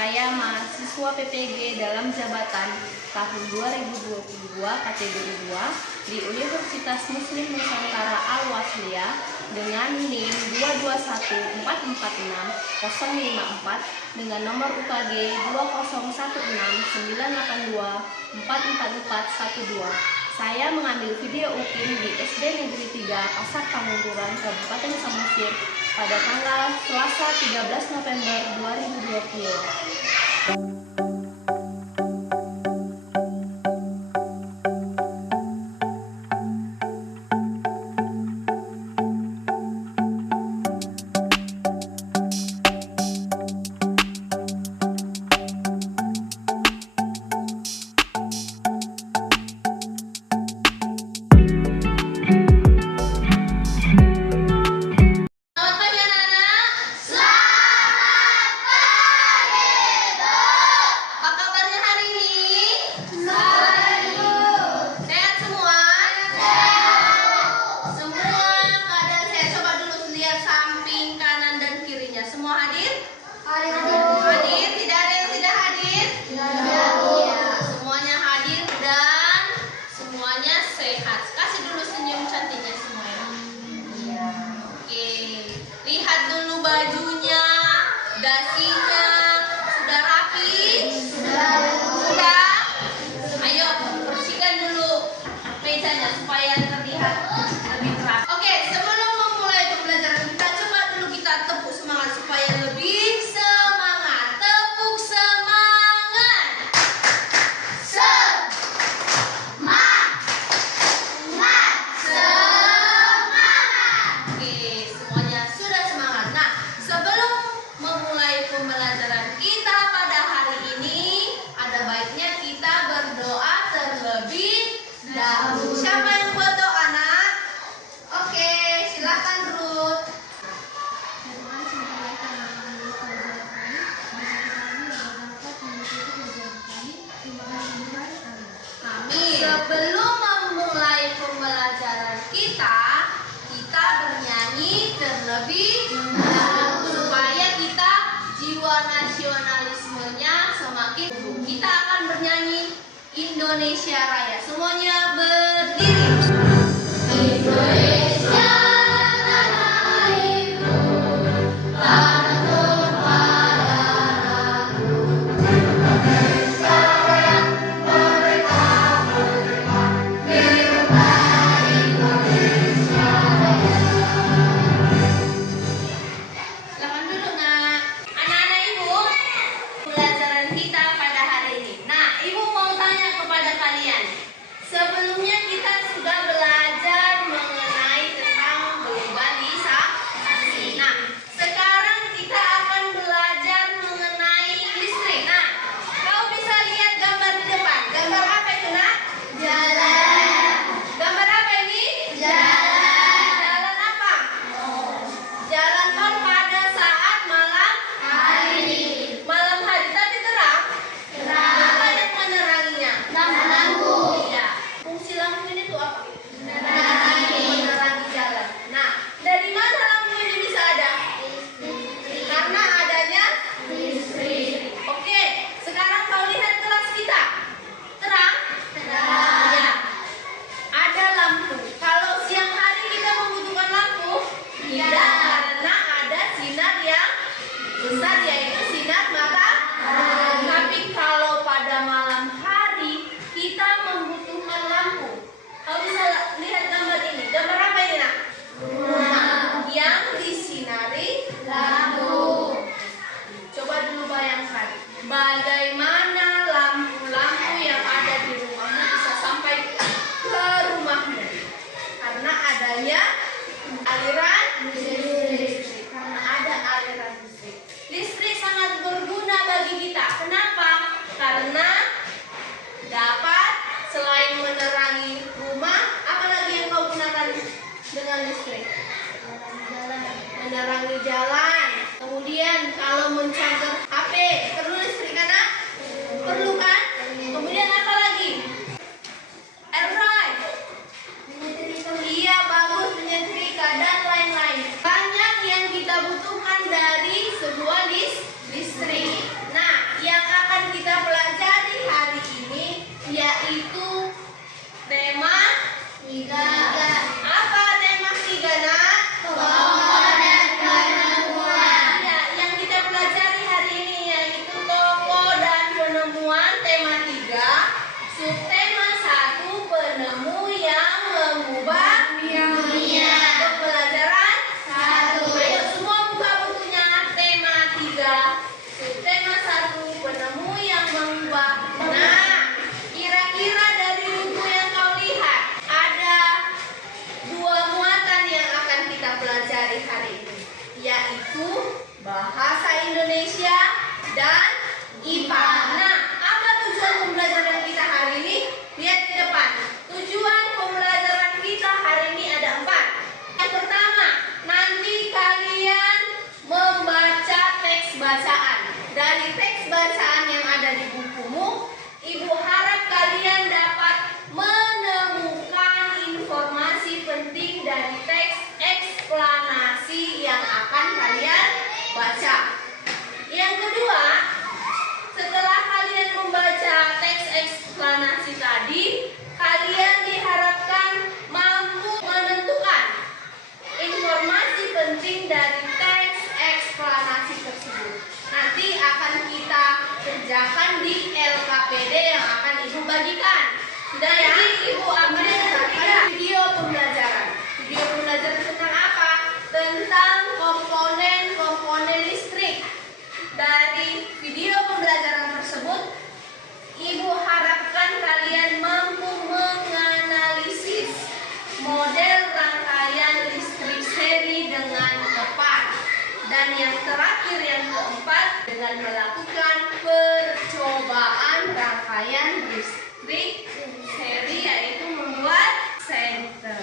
Saya mahasiswa PPG dalam jabatan tahun 2022 kategori 2 di Universitas Muslim Nusantara Al-Wasliyah dengan NIM 221446054 dengan nomor UKG 20169824441. Saya mengambil video UKIM di SD Negeri 3 Pasar Pangunduran, Kabupaten Samosir pada tanggal Selasa 13 November 2020. Lihat dulu bajunya, dasinya, sudah rapi? Sudah? Ayo bersihkan dulu mejanya supaya terlihat lebih rapi. Oke, sebelum memulai pembelajaran kita, coba dulu kita tepuk semangat supaya lebih semangat. Tepuk semangat. Pembelajaran kita pada hari ini ada baiknya kita berdoa terlebih dahulu. Siapa yang buat doa, nak? Oke, silakan Ruth. Amin. Sebelum memulai pembelajaran kita bernyanyi terlebih dahulu supaya kita jiwa nasionalismenya semakin tumbuh. Kita akan bernyanyi Indonesia Raya. Semuanya berdiri. Indonesia tanahku, tanah tumpah darahku. Indonesia Raya, merdeka, merdeka, hiduplah Indonesia Raya. Silakan dulu, nak. Anak-anak Ibu, pelajaran kita pada hari ini. Nah, Ibu mau tanya kepada kalian. Sebelumnya kita sudah belajar mengenai tentang globalisasi. Nah, sekarang kita akan belajar mengenai listrik. Nah, kau bisa lihat gambar di depan. Gambar apa itu, nak? Jalan. Gambar apa ini? Jalan. Jalan apa? Jalan tol pada saat malam hari. Malam hari tadi terang? Terang. Apa yang meneranginya? Lampu. Iya. Fungsi lampu ini tuh apa? Menerangi jalan. Nah, dari mana lampu ini bisa ada? Karena adanya listrik. Oke, sekarang kau lihat kelas kita. Terang? Terang. Ya. Ada lampu. Kalau siang hari kita membutuhkan lampu? Tidak, karena ada sinar yang besar yaitu sinar matahari. Tapi kalau pada malam hari kita membutuhkan lampu. Kau bisa lihat gambar ini. Gambar apa ini, nak? Rumah yang disinari lampu. Coba dulu bayangkan bagaimana lampu-lampu yang ada di rumahmu bisa sampai ke rumahmu. Karena adanya aliran listrik. Karena ada aliran listrik. Listrik sangat berguna bagi kita. Kenapa? Karena dapat selain menerangi rumah, apalagi yang kau gunakan dengan listrik? Menerangi jalan. Kemudian kalau mencager HP, perlu listrik kan? Perlu kan? Kemudian apa lagi? Air fry. Iya, bagus, menyetrika dan lain-lain. Banyak yang kita butuhkan dari sebuah listrik. Nah, Subtema 1, penemu yang mengubah dunia. Pembelajaran 1. Ayo semua buka bukunya. Tema 3. Subtema 1, penemu yang mengubah. Nah, kira-kira dari buku yang kau lihat, ada 2 muatan yang akan kita pelajari hari ini, yaitu bahasa Indonesia dan IPA. Nah, apa tujuan pembelajaran kita hari ini? Lihat di depan. Tujuan pembelajaran kita hari ini ada 4. Yang pertama, nanti kalian membaca teks bacaan. Dari teks bacaan yang ada di bukumu, Ibu harap kalian dapat menemukan informasi penting dari teks eksplanasi yang akan kalian baca. Yang kedua, setelah kalian membaca teks eksplanasi tadi, kalian diharapkan mampu menentukan informasi penting dari teks eksplanasi tersebut. Nanti akan kita kerjakan di LKPD yang akan Ibu bagikan. Sudah ya? Ibu akan membagikan video pembelajaran. Video pembelajaran tentang apa? Tentang komponen listrik. Dari video pembelajaran tersebut, Ibu harapkan kalian mampu menganalisis model rangkaian listrik seri dengan tepat. Dan yang terakhir, yang keempat, dengan melakukan percobaan rangkaian listrik seri, yaitu membuat senter.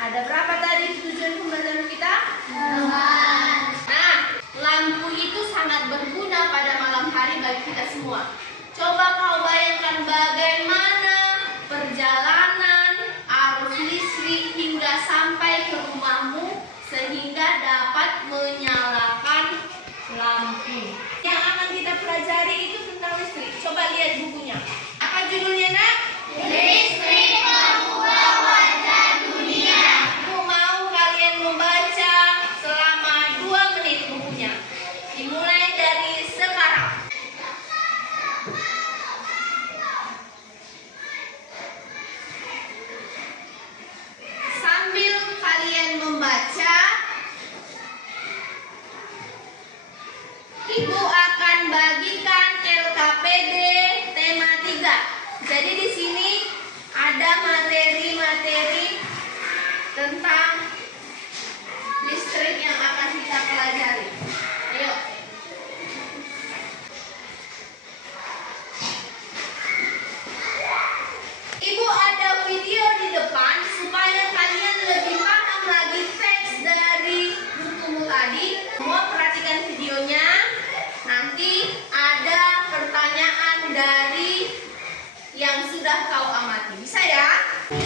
Ada berapa tadi tujuan pembelajaran kita? 4. Nah, lampu itu sangat berguna pada malam hari bagi kita semua. Coba kau bayangkan bagaimana perjalanan arus listrik hingga sampai ke rumahmu sehingga dapat menyalakan lampu. Yang akan kita pelajari itu tentang listrik. Coba lihat bukunya. Apa judulnya, Nak? Listrik mengubah wajah dunia. Ibu mau kalian membaca selama 2 menit bukunya. Dimulai dari sekarang. Sambil kalian membaca, Ibu akan bagikan LKPD tema 3. Jadi di sini ada materi-materi tentang listrik yang akan kita pelajari. Ayo. Ibu ada video di depan supaya kalian lebih paham lagi teks dari bukumu tadi. Semua perhatikan videonya. Nanti ada pertanyaan dari yang sudah kau amati. Bisa ya?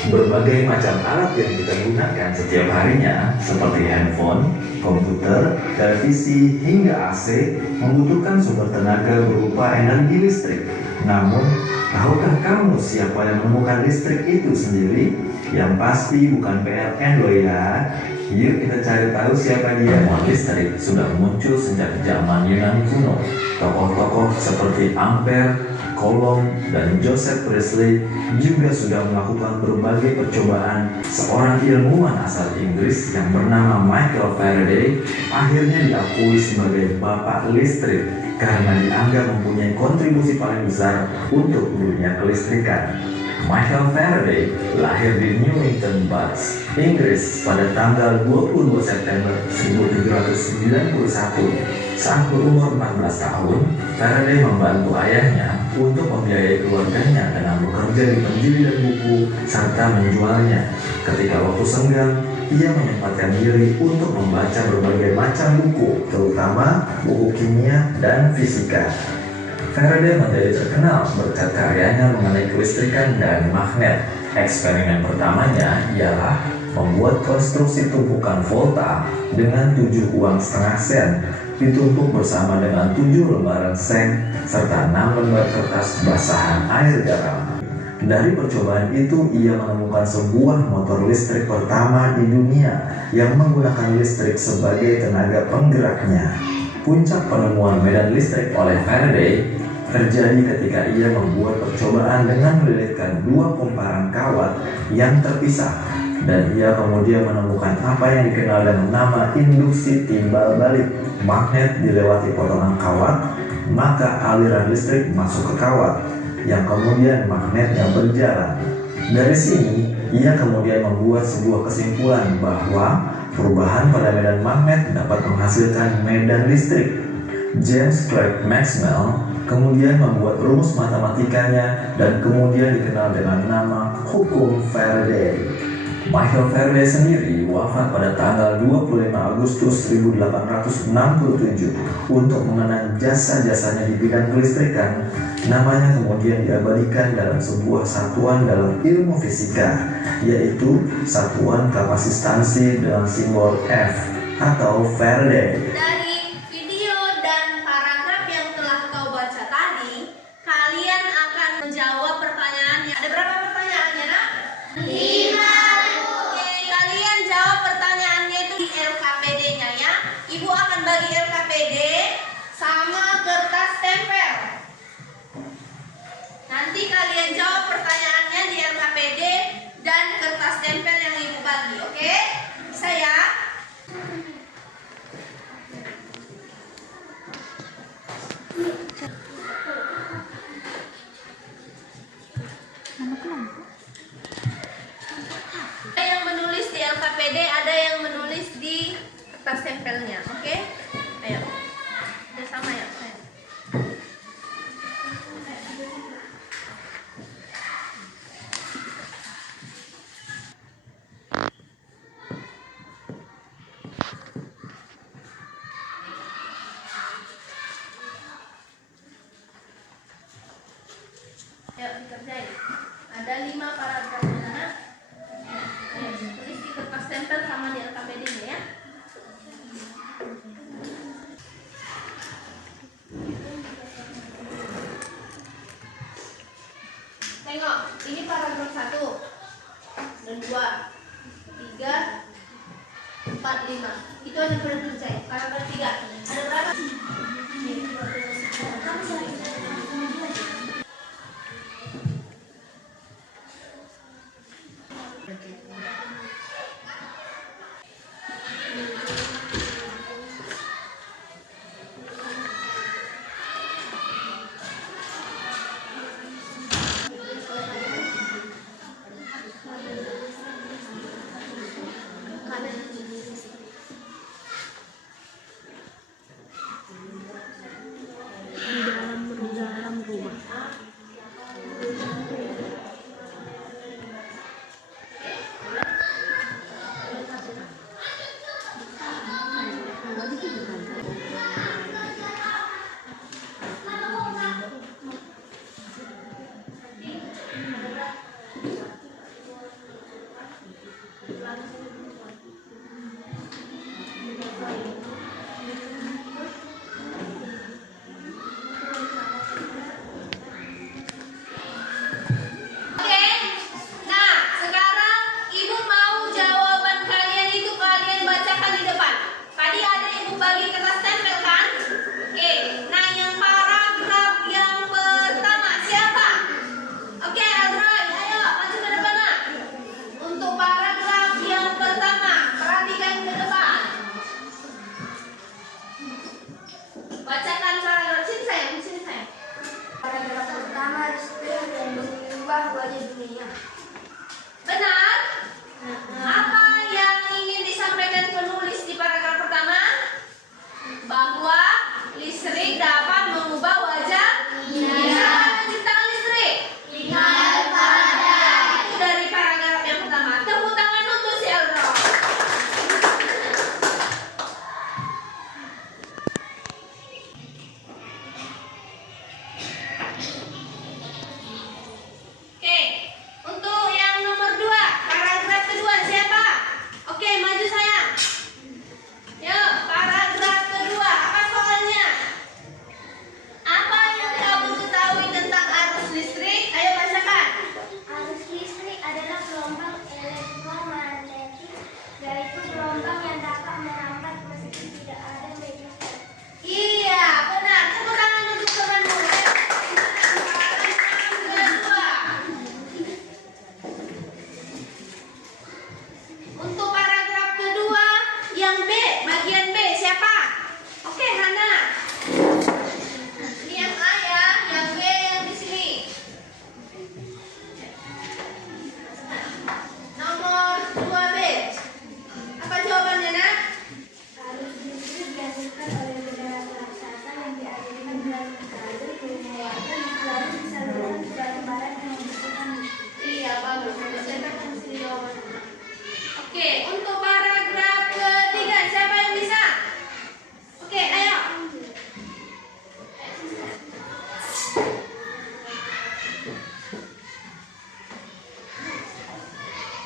Berbagai macam alat yang kita gunakan setiap harinya, seperti handphone, komputer, televisi, hingga AC, membutuhkan sumber tenaga berupa energi listrik. Namun, tahukah kamu siapa yang menemukan listrik itu sendiri? Yang pasti bukan PLN loh ya. Yuk kita cari tahu siapa dia. Listrik sudah muncul sejak zaman Yunani kuno. Tokoh-tokoh seperti Ampere, Coulomb, dan Joseph Priestley juga sudah melakukan berbagai percobaan. Seorang ilmuwan asal Inggris yang bernama Michael Faraday akhirnya diakui sebagai bapak listrik karena dianggap mempunyai kontribusi paling besar untuk dunia kelistrikan. Michael Faraday lahir di Newington Butts, Inggris pada tanggal 22 September 1791. Saat berumur 14 tahun, Faraday membantu ayahnya untuk membiayai keluarganya dengan bekerja di penjilid buku serta menjualnya. Ketika waktu senggang, ia menyempatkan diri untuk membaca berbagai macam buku, terutama buku kimia dan fisika. Faraday menjadi terkenal berkat karyanya mengenai kelistrikan dan magnet. Eksperimen pertamanya ialah membuat konstruksi tumpukan volta dengan 7 uang setengah sen ditumpuk bersama dengan 7 lembaran seng serta 6 lembar kertas basahan air garam. Dari percobaan itu, ia menemukan sebuah motor listrik pertama di dunia yang menggunakan listrik sebagai tenaga penggeraknya. Puncak penemuan medan listrik oleh Faraday terjadi ketika ia membuat percobaan dengan melilitkan dua kumparan kawat yang terpisah, dan ia kemudian menemukan apa yang dikenal dengan nama induksi timbal balik. Magnet dilewati potongan kawat, maka aliran listrik masuk ke kawat, yang kemudian magnetnya berjalan. Dari sini, ia kemudian membuat sebuah kesimpulan bahwa perubahan pada medan magnet dapat menghasilkan medan listrik. James Clerk Maxwell kemudian membuat rumus matematikanya dan kemudian dikenal dengan nama hukum Faraday. Michael Faraday sendiri wafat pada tanggal 25 Agustus 1867. Untuk mengenang jasa-jasanya di bidang kelistrikan, namanya kemudian diabadikan dalam sebuah satuan dalam ilmu fisika, yaitu satuan kapasitansi dengan simbol F atau Faraday. Dari video dan paragraf yang telah kau baca tadi, kalian akan menjawab pertanyaannya. Ada berapa pertanyaannya, nak? 5. Oke, kalian jawab pertanyaannya itu di LKPD-nya ya. Ibu akan bagi LKPD sama kertas stempel. Nanti kalian jawab pertanyaannya di LKPD dan kertas stempel yang ibu bagi, oke? Saya ada yang menulis di LKPD, ada yang menulis di kertas stempelnya, oke? Ayo, udah sama ya? Ayo. Ayo dikerjain. Ada 5 paragrafnya, nak. Ayo tulis di kertas stempel sama di LKPD-nya ya. Tengok, ini paragraf 1 dan 2, 3, 4, 5. Itu aja perlu kerjain. Paragraf 3. Ada berapa? Benar? Apa yang ingin disampaikan penulis di paragraf pertama? Bahwa listrik dapat mengubah wajah. Siapa yang menciptakan listrik? Itu dari paragraf yang pertama. Tepuk tangan untuk si Eldro. Oke, untuk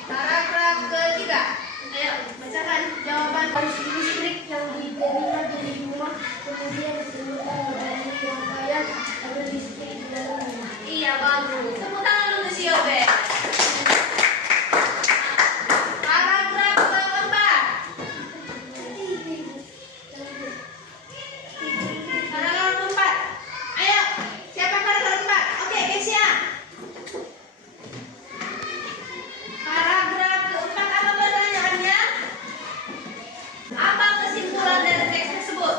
Paragraf ketiga. Ayo, bacakan jawaban. Arus listrik yang diterima dari rumah kemudian ditemukan dari rangkaian arus listrik di dalam rumah. Iya, bagus. Tepuk tangan untuk si Yobe. Paragraf keempat. Paragraf keempat. Ayo, siapa paragraf keempat? Oke, Kesia. Paragraf keempat, apa pertanyaannya? Apa kesimpulan dari teks tersebut?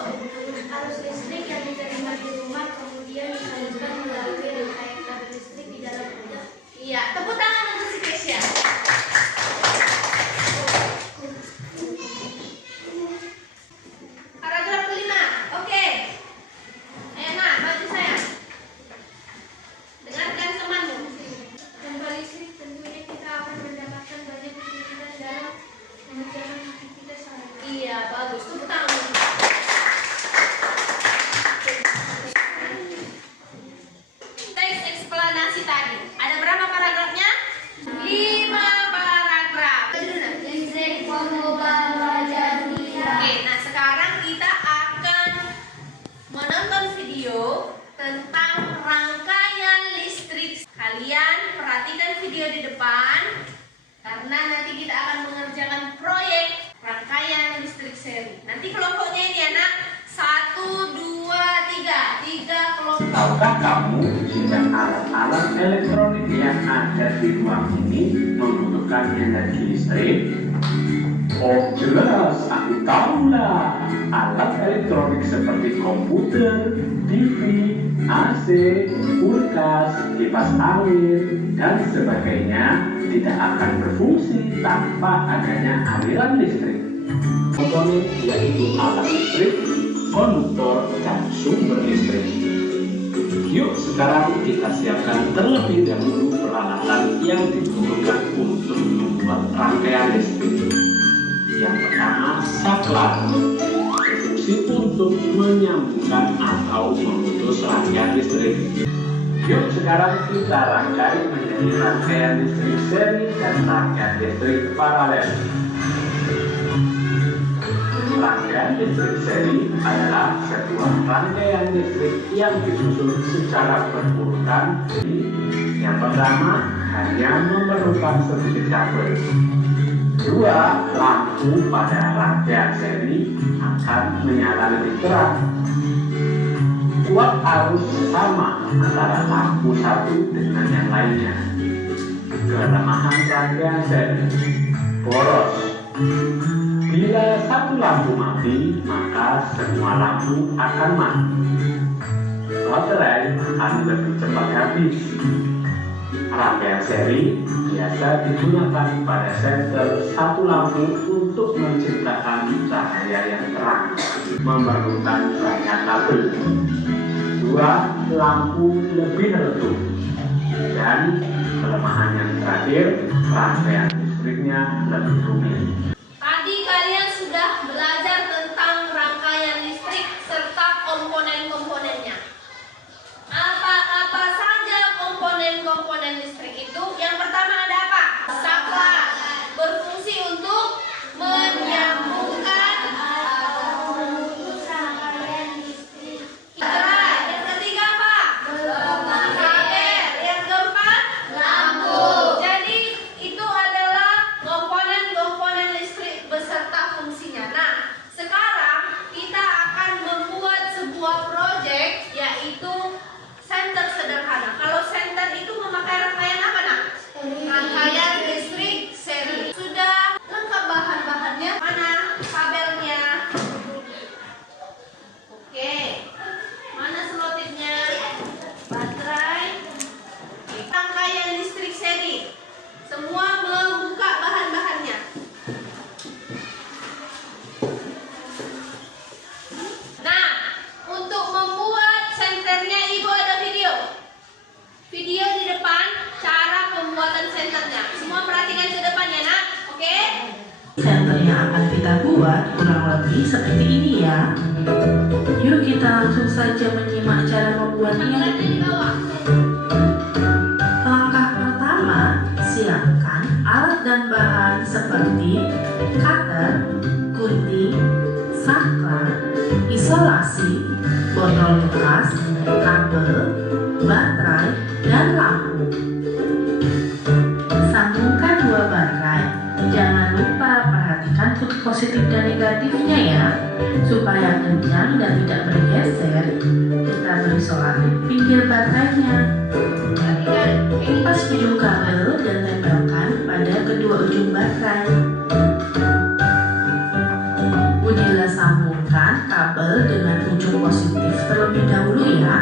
Arus listrik yang diterima di rumah kemudian disalurkan melalui rangkaian kabel listrik di dalam rumah. Iya, tepuk tangan untuk si Kesia. Paragraf kelima. Oke. Ayo, Nak, bantu saya. Dengarkan temanmu. Tanpa listrik tentunya kita akan mendapatkan banyak kesulitan dalam mengerjakan aktivitas sehari-hari. Iya, bagus. Tepuk tangan. Teks eksplanasi tadi. Ada berapa paragrafnya? 5 paragraf. Listrik pengubah jadinya. Oke, nah sekarang kita akan menonton video tentang rangkaian listrik. Kalian perhatikan video di depan karena nanti kita akan mengerjakan proyek rangkaian listrik seri. Nanti kelompoknya ini anak 1, 2, 3 kelompok. Tahukah kamu jika alat-alat elektronik yang ada di ruang ini membutuhkan energi listrik? Oh jelas, aku tahulah. Alat elektronik seperti komputer, TV, AC, kulkas, kipas angin, dan sebagainya tidak akan berfungsi tanpa adanya aliran listrik. Komponen yaitu alat listrik, konduktor, dan sumber listrik. Yuk sekarang kita siapkan terlebih dahulu peralatan yang dibutuhkan untuk membuat rangkaian listrik. Yang pertama, saklar, berfungsi untuk menyambungkan atau memutus rangkaian listrik. Yuk sekarang kita rangkai menjadi rangkaian listrik seri dan rangkaian listrik paralel. Rangkaian listrik seri adalah sebuah rangkaian listrik yang disusun secara berurutan. Yang pertama hanya memerlukan sedikit kabel. Dua, lampu pada rangkaian seri akan menyala lebih terang. Kuat arus sama antara lampu satu dengan yang lainnya. Kelemahan rangkaian seri, boros. Bila satu lampu mati, maka semua lampu akan mati. Baterai akan lebih cepat habis. Rangkaian seri biasa digunakan pada senter satu lampu untuk menciptakan cahaya yang terang, memerlukan banyak kabel. Dua, lampu lebih redup. Dan kelemahan yang terakhir, rangkaian listriknya lebih rumit. Tadi kalian sudah belajar tentang rangkaian listrik serta komponen-komponennya. Apa-apa saja komponen-komponen listrik itu? Yang pertama ada apa? Saklar, berfungsi untuk menyambungkan Atau memutus rangkaian listrik. baterai. Yang ketiga apa? Kabel. Yang keempat? Lampu. Jadi itu adalah komponen-komponen listrik beserta fungsinya. Nah, sekarang kita akan membuat sebuah proyek yaitu senter sederhana. Kalau senter itu memakai rangkaian apa, Nak? Rangkaian listrik seri. Sudah lengkap bahan-bahannya? Mana kabelnya? Oke. Mana selotipnya? Baterai. Rangkaian listrik seri. Semua membuka bahan-bahannya. Nah, untuk membuat senternya Ibu ada video. Video di depan cara pembuatan senternya. Semua perhatikan ke depan ya, Nak. Oke? Senter yang akan kita buat kurang lebih seperti ini ya. Yuk kita langsung saja menyimak cara membuat membuatnya. Langkah pertama, siapkan alat dan bahan seperti cutter, gunting, saklar, isolasi, botol bekas, kabel, baterai, dan lampu. Sambungkan dua baterai. Jangan lupa perhatikan kutub positif dan negatifnya ya, supaya kencang dan tidak bergeser. Kita beri solasi pinggir baterainya. Lepas ujung kabel dan tempelkan pada kedua ujung baterai. Ujilah sambungkan kabel dengan ujung positif terlebih dahulu ya.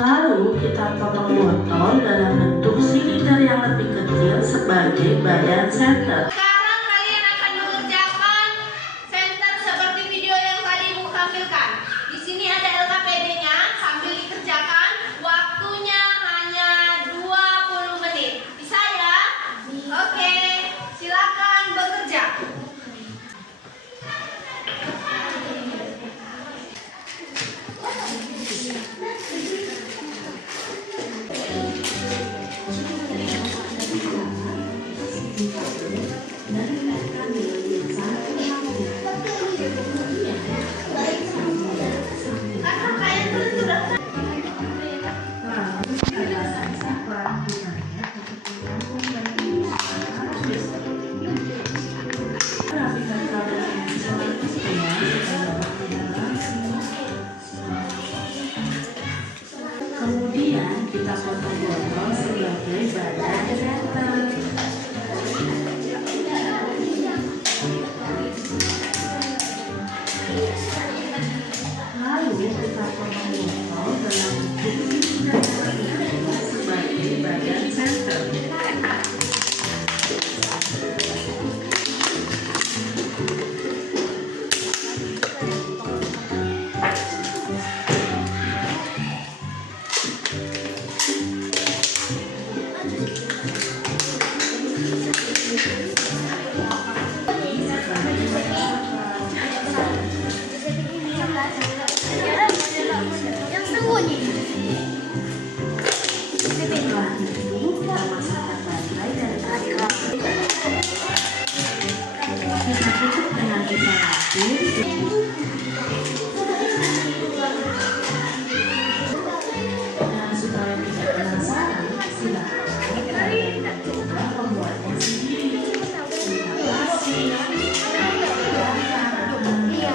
Lalu kita potong botol dalam bentuk silinder yang lebih kecil sebagai badan senter. Sekarang kalian akan mengerjakan senter seperti video yang tadi Ibu tampilkan. Di sini ada LKPD-nya, sambil dikerjakan. Waktunya hanya 20 menit. Bisa ya? Oke, silakan bekerja. Kemudian kita potong botol sebagai badan senter. Lalu kita potong botol dalam bentuk silinder sebagai badan senter. Yang sembunyi. Setelah itu kita masukkan baterai dan kabel. Kita tutup dengan isolasi. Dan supaya tidak penasaran, silakan kalian coba membuatnya sendiri. Terima kasih. Iya,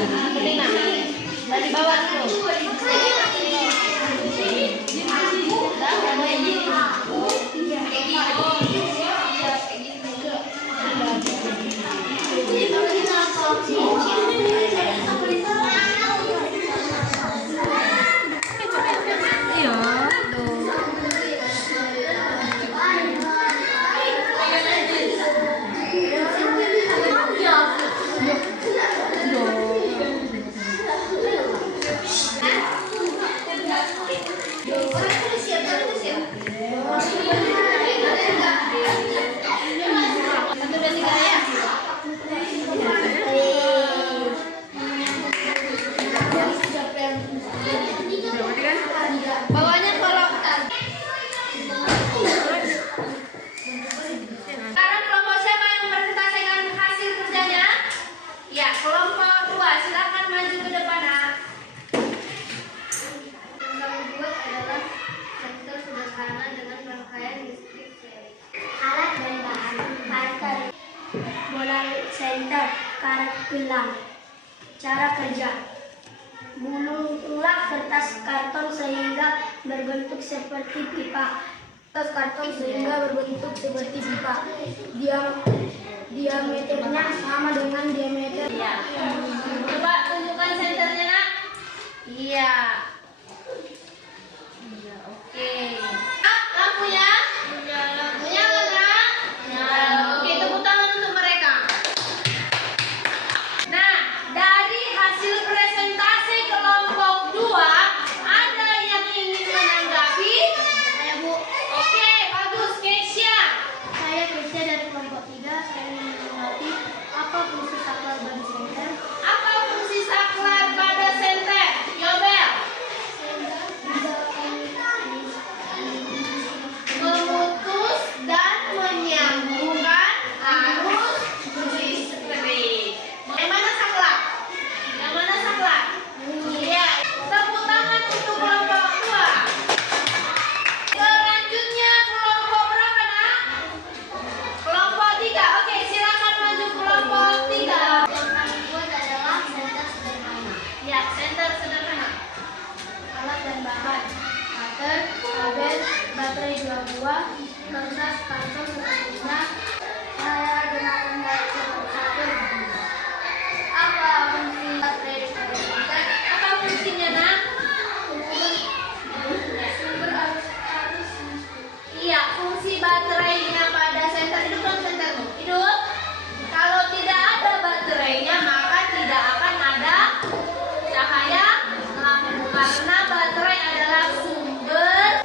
Penting nak. Dari bawah dulu. Bawahnya kalau sekarang kelompok siapa yang mempresentasikan hasil kerjanya? Ya, kelompok 2 silakan maju ke depan nak. Yang kami buat adalah senter sederhana dengan rangkaian listrik seri. Alat dan bahan parter, bola senter, karet gelang. Cara kerja: gulung ulang kertas karton sehingga berbentuk seperti pipa. Kertas karton sehingga berbentuk seperti pipa. Diameternya sama dengan diameter. Iya. Coba tunjukkan senternya nak. Iya. Iya, oke. Nak, lampunya? Lampunya kan nak? Nah, oke, tepuk tangan untuk mereka. Nah, dari hasil presentasi kelompok 2, ada yang ingin menanggapi? Saya Bu, Oke, bagus, Keisha. saya kerja dari kelompok 3. Saya ingin mengerti apa fungsi saklar bagi senter. Apa fungsi saklar pada senter? Yobel. Memutus dan menyambungkan arus listrik. Yang mana saklar? Yang mana saklar? Iya. Tepuk tangan untuk kelompok 2. Selanjutnya kelompok berapa nak? Kelompok 3. Oke, silakan maju kelompok 3. Yang kami buat adalah senter sederhana. Ya, senter sederhana. Alat dan bahan: parter, kabel, baterai 2 buah, kertas karton sederhana. Saya dengan membaca satu. Apa fungsi baterai sederhana? Apa fungsinya nak? Sumber arus Iya, fungsi baterainya pada senter. Hidupkan sentermu. Hidup. Kalau tidak ada baterainya, maka tidak akan ada cahaya lampu. Karena baterai adalah sumber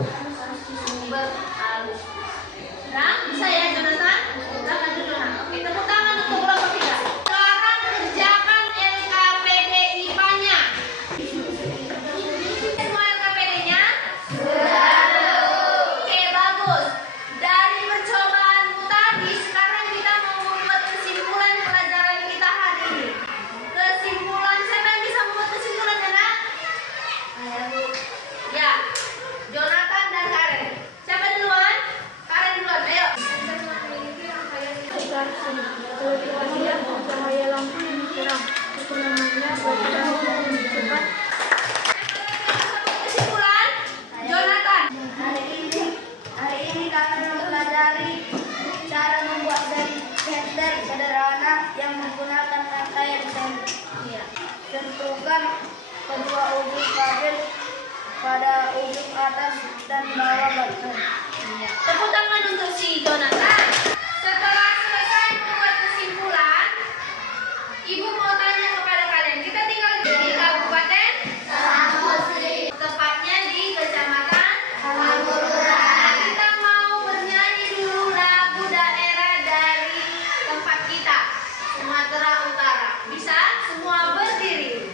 arus. Nah, bisa ya Jonathan? Silakan dulu nak. Oke, tepuk tangan untuk kelompok 3. Sekarang kerjakan LKPD IPA-nya. Semua LKPD-nya? Oke, bagus. Dari percobaanmu tadi, sekarang kita mau membuat kesimpulan pelajaran kita hari ini. Kesimpulan, siapa yang bisa membuat kesimpulan ya nak? Ya, Jonathan dan Karen. Siapa duluan? Karen duluan, ayo. senter memiliki rangkaian listrik seri. Kelebihannya cahaya lampu lebih terang. Kekurangannya baterai lebih cepat. Kesimpulan, Jonathan. Hari ini kami mempelajari cara membuat dari senter sederhana yang menggunakan rangkaian senter. Tentukan kedua ujung kabel pada ujung atas dan bawah baterai. Tepuk tangan untuk si Jonathan. Setelah selesai membuat kesimpulan, Ibu mau tanya kepada kalian. Kita tinggal di Kabupaten tepatnya di Kecamatan. Nah, kita mau bernyanyi dulu lagu daerah dari tempat kita, Sumatera Utara. Bisa? Semua berdiri.